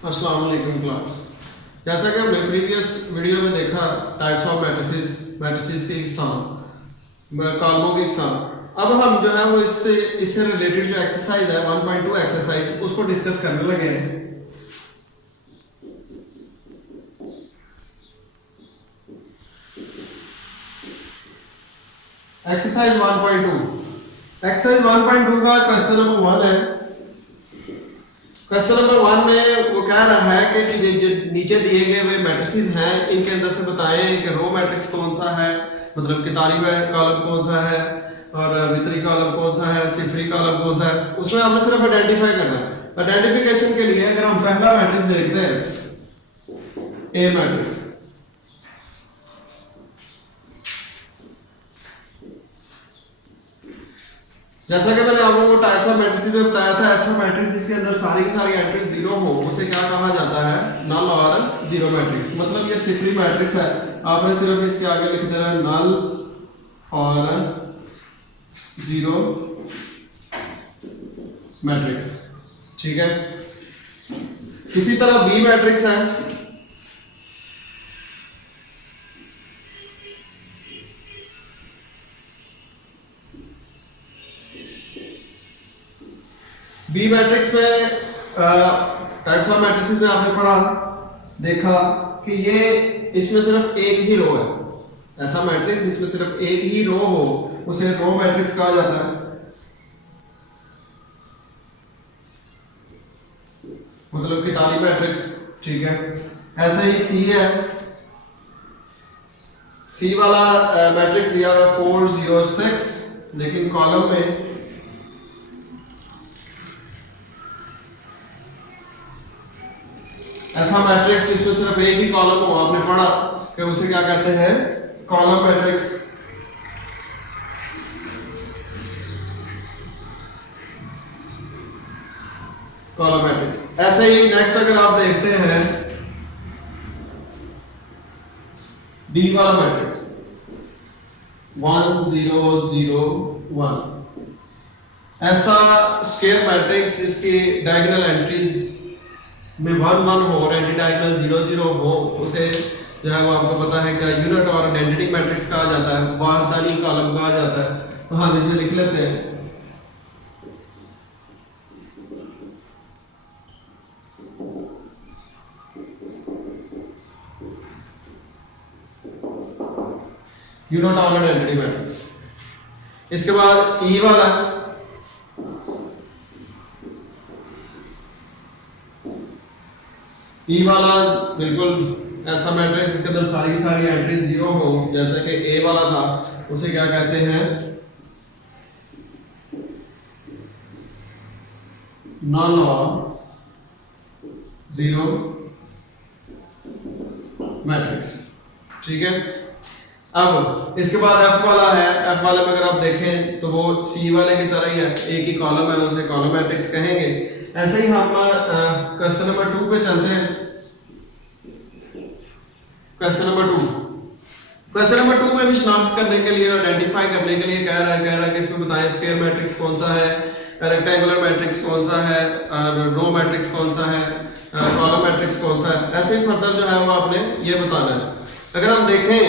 अस्सलाम वालेकुम क्लास। जैसा कि हमने प्रीवियस वीडियो में देखा टाइप्स ऑफ मैट्रिसेस की इकसाम, कॉलमों की इकसाम। अब हम जो है वो इससे रिलेटेड जो एक्सरसाइज है 1.2 एक्सरसाइज उसको डिस्कस करने लगे हैं। एक्सरसाइज 1.2 का क्वेश्चन नंबर 1 है। क्वेश्चन नंबर 1 में वो कह रहा है कि जो नीचे दिए गए हुए मैट्रिसेस हैं इनके अंदर से बताएं कि रो मैट्रिक्स कौन सा है, मतलब किताबी कॉलम कौन सा है और वितरी कॉलम कौन सा है, सिफरी कॉलम कौन सा है। उसमें हमने सिर्फ आइडेंटिफाई करना है। आइडेंटिफिकेशन के लिए अगर हम पहला मैट्रिक्स देखते हैं ए मैट्रिक्स, जैसा कि मैंने आप लोगों को टाइप्स ऑफ मैट्रिसेस में बताया था, ऐसा मैट्रिक्स जिसके अंदर सारी की सारी एंट्री जीरो हो उसे क्या कहा जाता है, नल और जीरो मैट्रिक्स। मतलब ये सिफरी मैट्रिक्स है, आपने सिर्फ इसके आगे लिख देना नल और जीरो मैट्रिक्स, ठीक है। इसी तरह बी मैट्रिक्स है, बी मैट्रिक्स में टाइप्स ऑफ मैट्रिसेस में आपने पढ़ा देखा कि ये इसमें सिर्फ एक ही रो है। ऐसा मैट्रिक्स इसमें सिर्फ एक ही रो हो उसे रो मैट्रिक्स कहा जाता है। मतलब किताबी मैट्रिक्स, ठीक है। ऐसे ही सी है, सी वाला मैट्रिक्स दिया हुआ 4 0 6, लेकिन कॉलम में ऐसा मैट्रिक्स जिसमें सिर्फ एक ही कॉलम हो, आपने पढ़ा कि उसे क्या कहते हैं, कॉलम मैट्रिक्स। Column matrix. ऐसे ही नेक्स्ट अगर आप देखते हैं डी वाला मैट्रिक्स 1 0 0 1, ऐसा स्क्वायर मैट्रिक्स जिसकी डायगोनल एंट्रीज में 1 1 हो और एंटी डायगोनल 0 0 हो उसे जो है वो आपको पता है क्या यूनिट और आइडेंटिटी मैट्रिक्स कहा जाता है, वाहदानी कॉलम कहा जाता है। तो हाँ, इसे लिख लेते हैं। यूनिट और आइडेंटिटी मैट्रिक्स। इसके बाद ई वाला, ई वाला बिल्कुल ऐसा मैट्रिक्स जिसके अंदर सारी सारी एंट्रीज जीरो हो, जैसे कि ए वाला था, उसे क्या कहते हैं, नल और जीरो मैट्रिक्स, ठीक है। अब इसके बाद एफ वाला है, एफ वाले में अगर आप देखें तो वो सी वाले की तरह ही है, एक ही कॉलम है, उसे कॉलम मैट्रिक्स कहेंगे। ऐसे ही हम क्वेश्चन नंबर 2 पे चलते हैं। क्वेश्चन नंबर 2 में भी शनाख्त करने के लिए, आइडेंटिफाई करने के लिए कह रहा है कि इसमें बताएं स्क्वायर मैट्रिक्स कौन सा है, रेक्टेंगुलर मैट्रिक्स कौन सा है, रो मैट्रिक्स कौन सा है, कॉलम मैट्रिक्स कौन सा है। ऐसे ही फर्दर जो है वो आपने ये बताना है। अगर हम देखें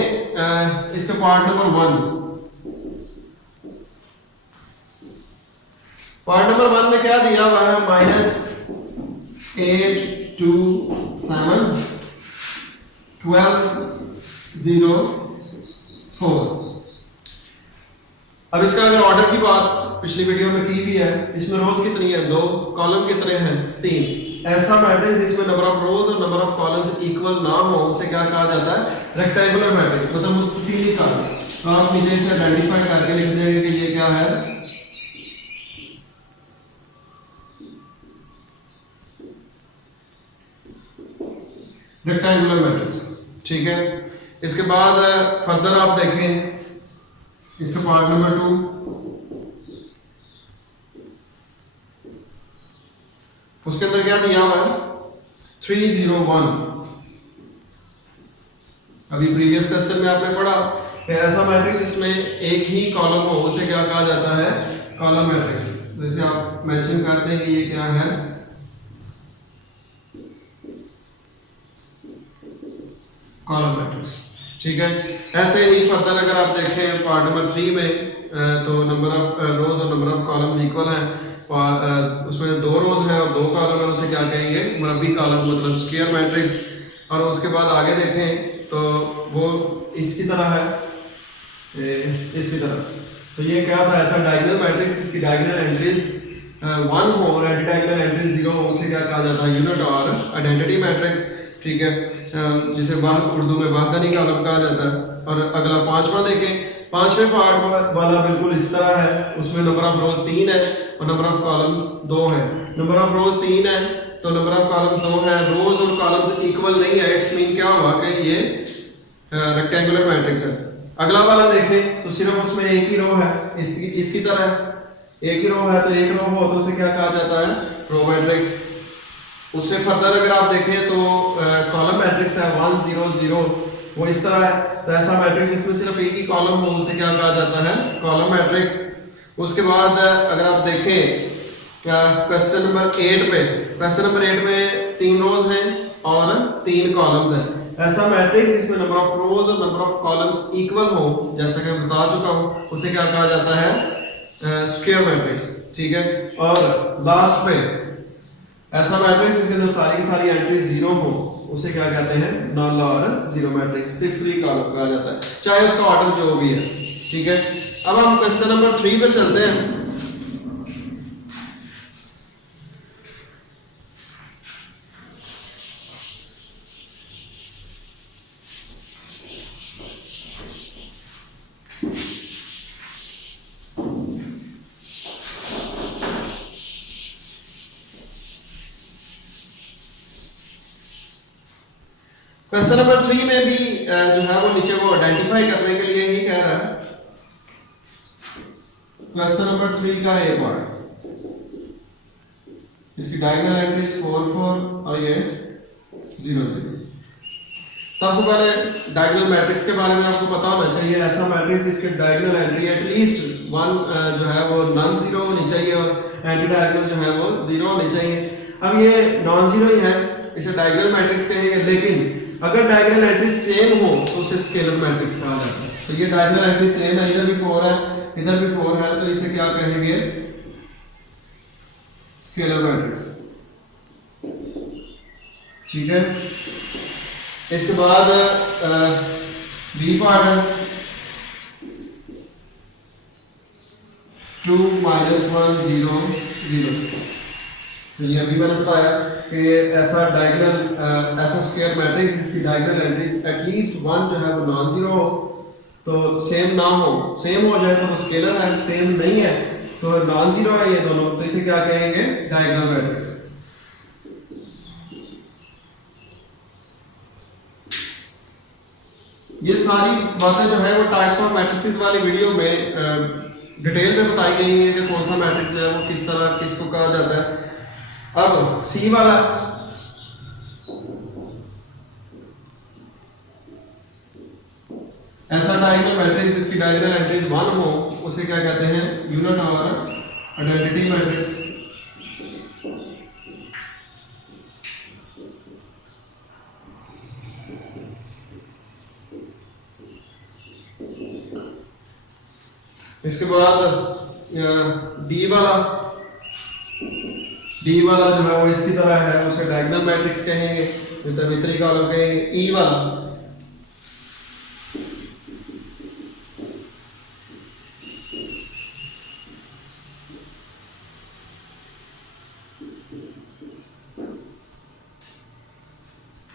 इसका पार्ट नंबर 1 में क्या दिया हुआ है, -8 2 7 12 0 4। अब इसका अगर ऑर्डर की बात पिछली वीडियो में की भी है, इसमें रोज कितनी है, 2, कॉलम कितने हैं, 3। ऐसा मैट्रिक्स जिसमें नंबर ऑफ रोज और नंबर ऑफ कॉलम्स इक्वल ना हो उसे क्या कहा जाता है, रेक्टेंगुलर मैट्रिक्स, मतलब मुस्ततीली कॉलम। तो आप नीचे इसे आइडेंटिफाई करके लिख देंगे कि ये क्या है, रेक्टेंगुलर मैट्रिक्स, ठीक है। इसके बाद फर्दर आप देखें इसका पार्ट नंबर 2, उसके अंदर क्या दिया हुआ है, 3 0 1। अभी प्रीवियस क्वेश्चन में आपने पढ़ा कि ऐसा मैट्रिक्स इसमें एक ही कॉलम हो उसे क्या कहा जाता है, कॉलम मैट्रिक्स। जैसे आप मेंशन करते हैं कि ये क्या है, कॉलम मैट्रिक्स। ठीक है, ऐसे ही फर्दर अगर आप देखें पार्ट नंबर 3 में तो नंबर ऑफ रोज और नंबर ऑफ कॉलम्स इक्वल हैं, उसमें 2 रोज हैं और 2 कॉलम है, उसे क्या कहेंगे, मुरब्बी कॉलम, मतलब स्क्वायर मैट्रिक्स। और उसके बाद आगे देखें तो वो इसकी तरह है, इसकी तरह। तो ये क्या था, ऐसा डायगोनल मैट्रिक्स, इसकी डायगोनल एंट्रीज 1 हो और एंटी डायगोनल एंट्री 0 हो, उसे क्या कहा जाता है, यूनिट और आइडेंटिटी मैट्रिक्स। ठीक है, जिसे उर्दू में वाहदानी कॉलम कहा जाता है। और अगला 5वां देखें, 5वें पार्ट वाला बिल्कुल इस तरह है, उसमें नंबर ऑफ रोज 3 है और नंबर ऑफ कॉलम्स 2 है। नंबर ऑफ रोज 3 है तो नंबर ऑफ कॉलम 2 है, रोज और कॉलम्स इक्वल नहीं है, इट्स मीन क्या हुआ कि ये रेक्टेंगुलर मैट्रिक्स है। अगला वाला देखें तो सिर्फ उसमें एक ही रो है, इसकी तरह एक ही रो है, तो एक रो हो तो उसे क्या कहा जाता है, रो मैट्रिक्स। उससे फर्दर अगर आप देखें तो कॉलम मैट्रिक्स है 1 0 0, वो इस तरह है, तो ऐसा मैट्रिक्स इसमें सिर्फ एक ही कॉलम हो, उसे क्या कहा जाता है, कॉलम मैट्रिक्स। उसके बाद अगर आप देखें क्वेश्चन नंबर 8 पे, क्वेश्चन नंबर 8 में 3 रोज हैं और 3 कॉलम्स हैं, ऐसा मैट्रिक्स जिसमें नंबर ऑफ रोज और नंबर ऑफ कॉलम्स इक्वल हो, जैसा कि मैं बता चुका हूं, उसे क्या कहा जाता है, स्क्वायर मैट्रिक्स। ठीक है, और लास्ट पे ऐसा मैट्रिक्स जिसके अंदर सारी सारी एंट्री 0 हो, उसे क्या कहते हैं, नल और जीरो मैट्रिक्स, सिर्फ फ्री कॉलम कहा जाता है, चाहे उसका ऑर्डर जो भी है। ठीक है, अब हम क्वेश्चन नंबर 3 पे चलते हैं। क्वेश्चन नंबर 3 में भी जो है वो नीचे वो आइडेंटिफाई करने के लिए ही कह रहा है। क्वेश्चन नंबर 3 का ए पार्ट, इसकी डायगोनल एंट्रीज 4 4 और ये 0 0। सबसे पहले डायगोनल मैट्रिक्स के बारे में आपको पता होना चाहिए, ऐसा मैट्रिक्स इसके डायगोनल एंट्री एटलीस्ट 1 जो है वो नॉन जीरो होनी चाहिए और एंटी डायगोनल जो है वो 0 होनी चाहिए। अब ये नॉन जीरो ही है, इसे डायगोनल मैट्रिक्स कहेंगे, लेकिन अगर डायगोनल एंट्री सेम हो तो उसे स्केलर मैट्रिक्स कहा जाता है। तो ये डायगोनल एंट्री सेम है, इधर भी 4 है इधर भी 4 है, तो इसे क्या कहेंगे, स्केलर मैट्रिक्स। ठीक है, इसके बाद बी पार्ट है 2 -1 0 0। तो ये अभी मैंने बताया कि ऐसा डायगोनल ऐसा स्क्वायर मैट्रिक्स जिसकी डायगोनल एंट्रीज एटलीस्ट 1 जो है वो नॉन जीरो हो, तो सेम ना हो, सेम हो जाए तो वो स्केलर है, सेम नहीं है तो नॉन जीरो है ये दोनों, तो इसे क्या कहेंगे, डायगोनल मैट्रिक्स। ये सारी बातें जो है वो टाइप्स ऑफ मैट्रिसेस वाली वीडियो में डिटेल में बताई गई है कि कौन सा मैट्रिक्स है वो किस तरह किसको कहा जाता है। अब सी वाला, ऐसा डायगोनल मैट्रिक्स जिसकी डायगोनल एंट्रीज 1 हो, उसे क्या कहते हैं, यूनिट और आइडेंटिटी मैट्रिक्स। इसके बाद डी वाला जो है वो इसकी तरह है, उसे डायगोनल मैट्रिक्स कहेंगे, वितरित कॉलम कहेंगे। ई वाला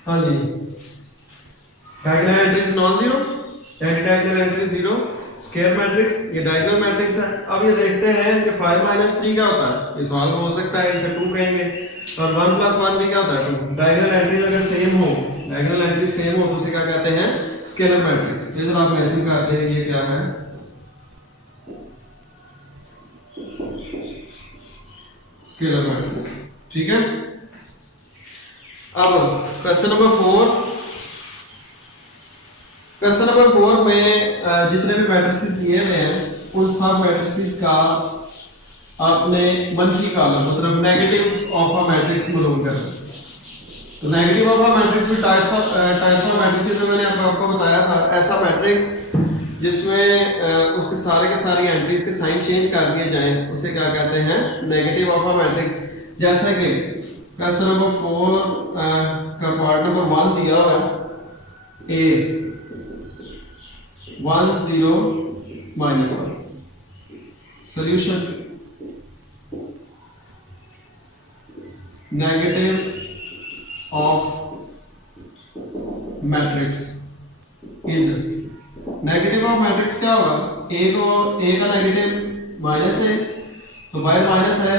हाँ जी, diagonal entries non zero, anti diagonal entry 0, square matrix, ये डायगोनल मैट्रिक्स है। अब ये देखते हैं कि 5 - 3 क्या होता है, ये सॉल्व हो सकता है, इसे 2 कहेंगे, और 1 + 1 भी क्या होता है, 2। डायगोनल एंट्रीज अगर सेम हो, डायगोनल एंट्री सेम हो तो उसे क्या कहते हैं, स्केलर मैट्रिक्स। ये जरा आप मैचिंग करते हैं, ये क्या है, स्केलर मैट्रिक्स। ठीक है, अब क्वेश्चन नंबर 4, क्वेश्चन नंबर 4 में जितने भी मैट्रिसेस दिए हुए हैं उन सब मैट्रिसेस का आपने मनफी कॉलम मतलब नेगेटिव ऑफ अ मैट्रिक्स मालूम करना। तो तो नेगेटिव ऑफ अ मैट्रिक्स में टाइप्स ऑफ मैट्रिसेस में मैंने आपको बताया था, ऐसा मैट्रिक्स जिसमें उसके सारे के सारी एंट्रीज के साइन चेंज कर दिए जाएं, उसे क्या कहते हैं, नेगेटिव ऑफ अ मैट्रिक्स। जैसे कि क्वेश्चन नंबर 4 का पार्ट नंबर 1 दिया हुआ है, ए 1 0 -1। Solution negative of matrix is, negative of matrix क्या होगा, ए का नेगेटिव माइनस है, तो बाय माइनस है,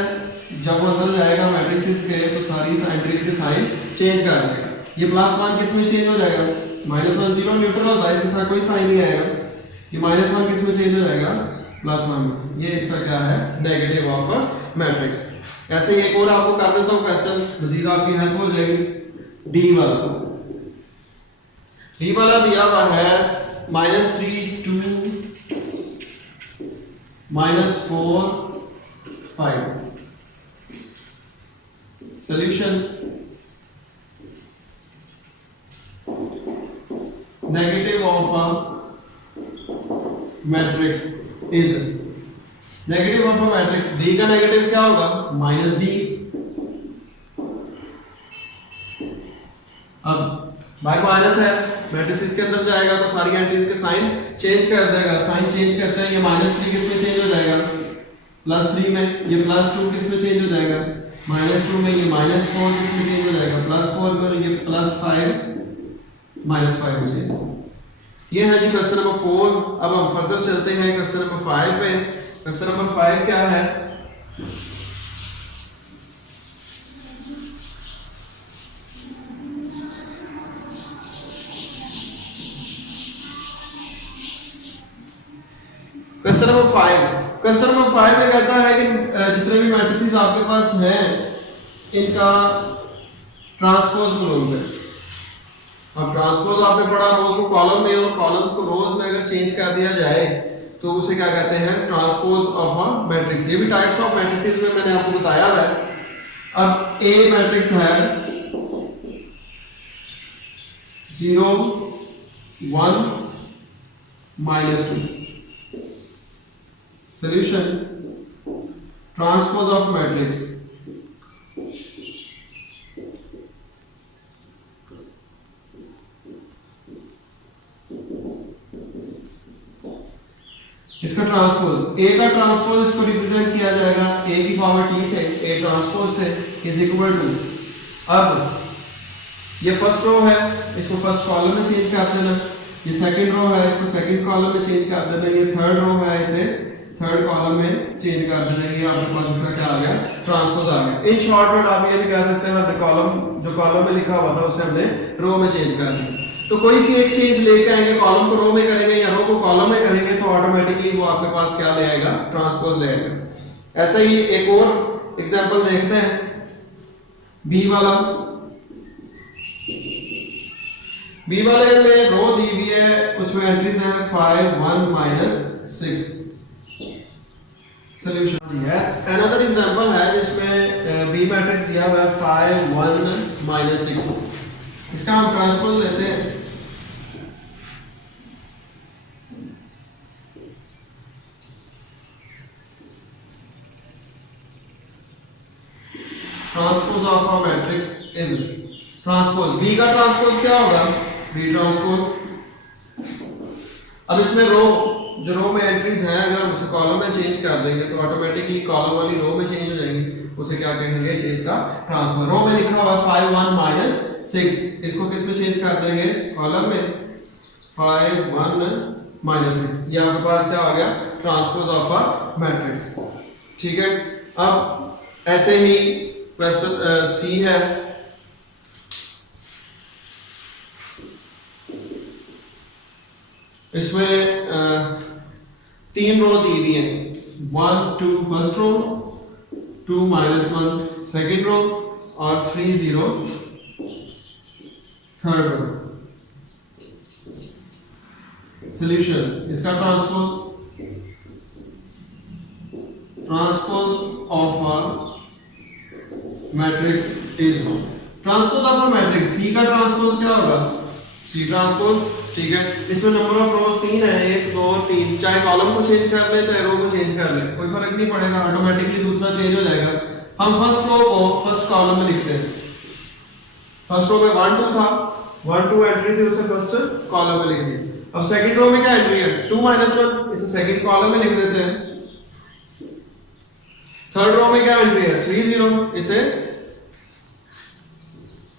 जब वो अंदर जाएगा मैट्रिसेस के तो सारी एंट्रीज के साइन चेंज कर देगा। ये +1 किस में चेंज हो जाएगा, -1 0 न्यूट्रल होता है, इसके साथ कोई साइन नहीं आएगा। ये -1 किस में चेंज हो जाएगा, +1 में। ये इसका क्या है, नेगेटिव ऑफ मैट्रिक्स। ऐसे ही एक और आपको कर देता हूँ क्वेश्चन, मजीद आपकी हेल्प हो जाएगी। डी वाला दिया हुआ है -3 2 -4 5। Solution negative of a matrix is, negative of a matrix, D का नेगेटिव क्या होगा, -d। अब बाय माइनस है, मैट्रिक्स के अंदर जाएगा तो सारी एंट्रीज के साइन चेंज कर देगा। साइन चेंज करते हैं, ये -3 किस में चेंज हो जाएगा, +3 में। ये +2 किस में चेंज हो जाएगा, -2 में। ये -4 किस में चेंज हो जाएगा, +4 में। ये +5 -5 में चेंज। ये है जी क्वेश्चन नंबर 4। अब हम फर्दर चलते हैं क्वेश्चन नंबर 5 पे। क्वेश्चन नंबर 5 क्या है, क्वेश्चन नंबर 5 में कहता है कि जितने भी मैट्रिसेस आपके पास हैं इनका ट्रांसपोज बोलोगे। अब ट्रांसपोज आपने पढ़ा रोज को कॉलम में और कॉलम्स को रोज में अगर चेंज कर दिया जाए तो उसे क्या कहते हैं, ट्रांसपोज ऑफ अ मैट्रिक्स। ये भी टाइप्स ऑफ मैट्रिसेस में मैंने आपको बताया है। अब ए मैट्रिक्स है 0 1 -2। Solution transpose of matrix, इसका ट्रांसपोज, ए का ट्रांसपोज इसको रिप्रेजेंट किया जाएगा a की पावर t से, a ट्रांसपोज से इज इक्वल टू, अब ये फर्स्ट रो है, इसको फर्स्ट कॉलम में चेंज कर देना। ये सेकंड रो है, इसको सेकंड कॉलम में चेंज कर देना। ये थर्ड रो है, इसे थर्ड कॉलम में चेंज कर देना। ये आपके पास इसका क्या आ गया, ट्रांसपोज आ गया। इन शॉर्ट वर्ड आप ये भी कह सकते हैं हमने कॉलम, जो कॉलम में लिखा हुआ था उसे हमने रो में चेंज कर दिया। तो कोई सी एक चेंज लेके आएंगे, कॉलम को रो में करेंगे या रो को कॉलम में करेंगे तो ऑटोमेटिकली वो आपके पास क्या ले आएगा, ट्रांसपोज ले आएगा। ऐसा ही एक और एग्जांपल देखते हैं, बी वाला। बी वाले में रो दी हुई है, उसमें एंट्रीज हैं 5 1 -6। सॉल्यूशन है अनदर एग्जांपल है जिसमें बी मैट्रिक्स दिया हुआ है 5 1 -6। इसका हम ट्रांसपोज लेते हैं। Transpose of a matrix is, transpose B का ट्रांसपोज क्या होगा, बी ट्रांसपोज। अब इसमें रो, जो रो में एंट्रीज हैं अगर हम उसे कॉलम में चेंज कर देंगे तो ऑटोमेटिकली कॉलम वाली रो में चेंज हो जाएंगी, उसे क्या कहेंगे, ये इसका ट्रांसपोज। रो में लिखा हुआ 5 1 -6, इसको किस में चेंज कर देंगे, कॉलम में 5 1 -6। ये आपके पास क्या आ गया, ट्रांसपोज ऑफ अ मैट्रिक्स। ठीक है। अब ऐसे ही क्वेश्चन सी है, इसमें 3 रो दी हुई है, 1 2 फर्स्ट रो, 2 -1 सेकंड रो और 3 0 थर्ड रो। सॉल्यूशन, इसका transpose of a matrix is, transpose of a matrix, C का ट्रांसपोज क्या होगा, सी ट्रांसपोज, ठीक है। इसमें नंबर ऑफ रोज 3 है, 1 2 3, चाहे कॉलम को चेंज कर ले चाहे रो को चेंज कर ले, कोई फर्क नहीं पड़ेगा, ऑटोमेटिकली दूसरा चेंज हो जाएगा। हम फर्स्ट रो को फर्स्ट कॉलम में लिखते हैं, फर्स्ट रो में 1 2 था, 1 2 एंट्री थी, उसे फर्स्ट कॉलम में लिख दिया। अब सेकंड रो में क्या एंट्री है, 2 1, इसे सेकंड कॉलम में लिख देते हैं। थर्ड रो में क्या एंट्री है, 3 0, इसे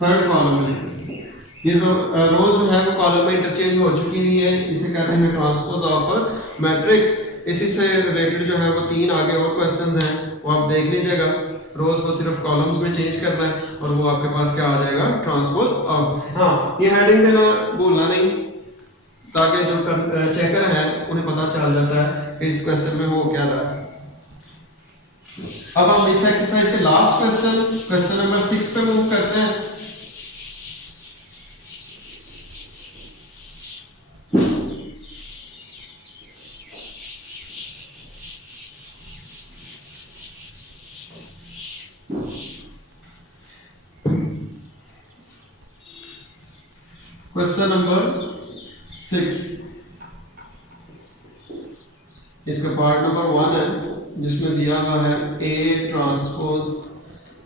थर्ड कॉलम में लिख देते हैं। ये रोज जो है वो कॉलम में इंटरचेंज हो चुकी नहीं है, इसे कहते हैं ट्रांसपोज ऑफ मैट्रिक्स। इसी से रिलेटेड जो है वो 3 आगे और क्वेश्चंस हैं, वो आप देख लीजिएगा। रोज को सिर्फ कॉलम्स में चेंज करना है और वो आपके पास क्या आ जाएगा, ट्रांसपोज ऑफ। हाँ, ये हेडिंग देना भूलना नहीं, ताकि जो चेकर है उन्हें पता चल जाता है कि इस क्वेश्चन में हो क्या रहा है। अब हम इस एक्सरसाइज के लास्ट क्वेश्चन नंबर 6 पे मूव करते हैं। क्वेश्चन नंबर 6, इसका पार्ट नंबर 1 है, जिसमें दिया हुआ है A ट्रांसपोज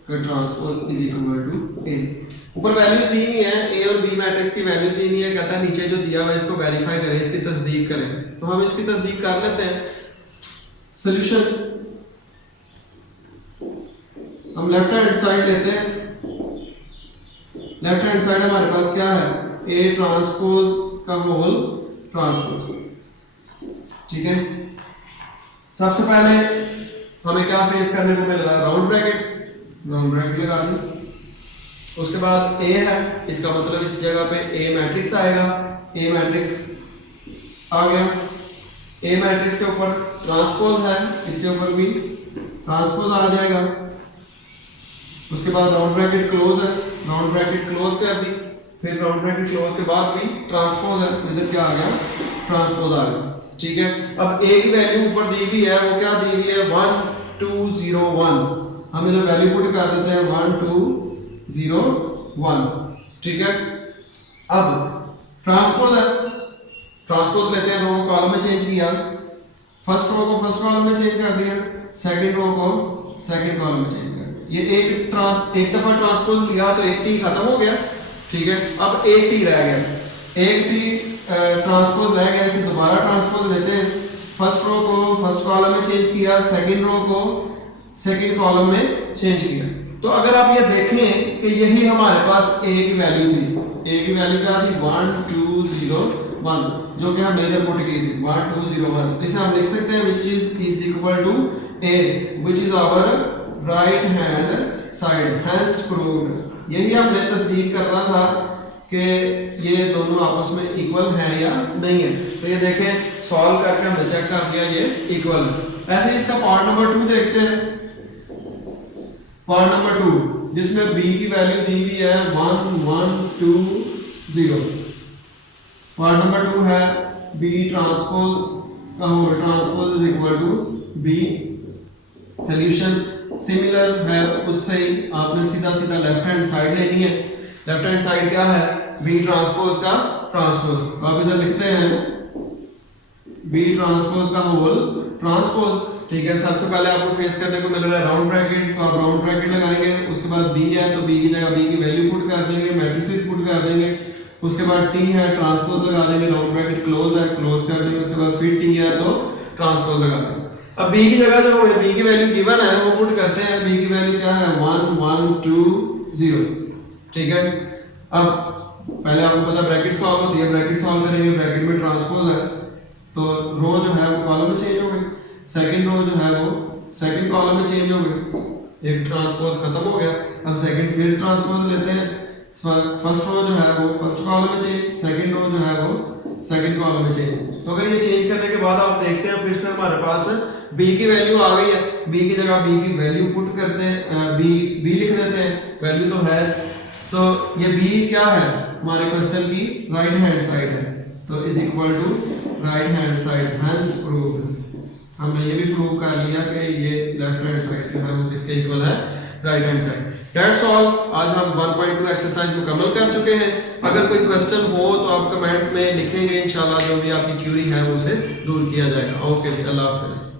का transpose is equal to A। ऊपर वैल्यूज दी नहीं है, A और B मैट्रिक्स की वैल्यूज दी नहीं है, कहता है नीचे जो दिया हुआ है इसको वेरीफाई करें, इसकी तस्दीक करें। तो हम इसकी तस्दीक कर लेते हैं। सॉल्यूशन, हम लेफ्ट हैंड साइड लेते हैं। लेफ्ट हैंड साइड हमारे पास क्या है, A ट्रांसपोज का होल ट्रांसपोज, ठीक है। सबसे पहले हमें क्या फेस करने को मिल रहा है, राउंड ब्रैकेट लगा दी। उसके बाद A है, इसका मतलब इस जगह पे A मैट्रिक्स आएगा, A मैट्रिक्स आ गया। A मैट्रिक्स के ऊपर ट्रांसपोज है, इसके ऊपर भी ट्रांसपोज आ जाएगा। उसके बाद राउंड ब्रैकेट क्लोज है, राउंड ब्रैकेट क्लोज कर दी, फिर राउंड ब्रैकेट क्लोज के बाद भी ट्रांसपोज है, इधर क्या आ गया, ट्रांसपोज आ गया, ठीक है। अब A की वैल्यू ऊपर दी हुई है, वो क्या दी हुई है, 1 2 0 1, हम इधर वैल्यू पुट कर देते हैं 1 2 0 1, ठीक है। अब ट्रांसपोज है, ट्रांसपोज लेते हैं, रो को कॉलम में चेंज किया, फर्स्ट रो को फर्स्ट कॉलम में चेंज कर दिया, सेकंड रो को सेकंड कॉलम में चेंज कर दिया। ये एक दफा ट्रांसपोज लिया तो एक टी खत्म हो गया, ठीक है। अब एक टी रह गया, एक टी ट्रांसपोज रह गया, इसे दोबारा ट्रांसपोज लेते हैं। फर्स्ट रो को फर्स्ट कॉलम में चेंज किया, सेकंड रो को सेकंड कॉलम में चेंज किया। तो अगर आप ये देखें कि यही हमारे पास A की वैल्यू थी, A की वैल्यू क्या थी, 1 2 0 1, जो कि हमने इधर पुट की थी 1 2 0 1। इसे हम लिख सकते हैं which is equal to A, which is our right hand side, hence proved। यही हमने तस्दीक करना था कि ये दोनों आपस में इक्वल हैं या नहीं है। तो ये देखें, सॉल्व करके हमने चेक कर लिया ये इक्वल है। ऐसे ही इसका पार्ट नंबर 2 देखते हैं। पार्ट नंबर 2, जिसमें B की वैल्यू दी हुई है 1 1 2 0। पार्ट नंबर 2 है B ट्रांसपोज का whole transpose is equal to B। Solution similar है, उससे ही आपने सीधा सीधा लेफ्ट हैंड साइड लेनी है। लेफ्ट हैंड साइड क्या है, B ट्रांसपोज का ट्रांसपोज। तो आप इधर लिखते हैं B ट्रांसपोज का होल ट्रांसपोज, ठीक है। सबसे पहले आपको फेस करने को मिल रहा है राउंड ब्रैकेट, तो आप राउंड ब्रैकेट लगाएंगे। उसके बाद B है तो B की जगह B की वैल्यू पुट कर देंगे, मैट्रिसेस पुट कर देंगे। उसके बाद T है, ट्रांसपोज लगा देंगे, राउंड ब्रैकेट क्लोज है, क्लोज कर देंगे। उसके बाद फिर T है तो ट्रांसपोज लगा देंगे। अब B की जगह जो है B की वैल्यू गिवन है वो पुट करते हैं। B की वैल्यू क्या है, 1 1 2 0, ठीक है। अब पहले आपको पता ब्रैकेट सॉल्व होती है, ब्रैकेट सॉल्व करेंगे, ब्रैकेट में ट्रांसपोज है तो रो जो है वो कॉलम में चेंज हो गई, सेकंड रो जो है वो सेकंड कॉलम में चेंज हो गई, एक ट्रांसपोज खत्म हो गया। अब सेकंड फिर ट्रांसपोज लेते हैं, फर्स्ट रो जो है वो फर्स्ट कॉलम में चेंज, सेकंड रो जो है वो सेकंड कॉलम में चेंज। तो अगर ये चेंज करने के बाद आप देखते हैं फिर से हमारे पास B की वैल्यू आ गई है, B की जगह B की वैल्यू पुट करते हैं, B लिख देते हैं, वैल्यू तो है। तो ये B क्या है, हमारे क्वेश्चन की राइट हैंड साइड है, तो is equal to right hand side, hence proved. हमने ये भी प्रूव कर लिया कि ये लेफ्ट हैंड साइड जो है वो किसके इक्वल है, right hand side. That's all, आज हम 1.2 एक्सरसाइज मुकम्मल कर चुके हैं। अगर कोई क्वेश्चन हो तो आप कमेंट में लिखेंगे, इंशाल्लाह जो भी आपकी क्यूरी है वो उसे दूर किया जाएगा। ओके जी, अल्लाह हाफिज़।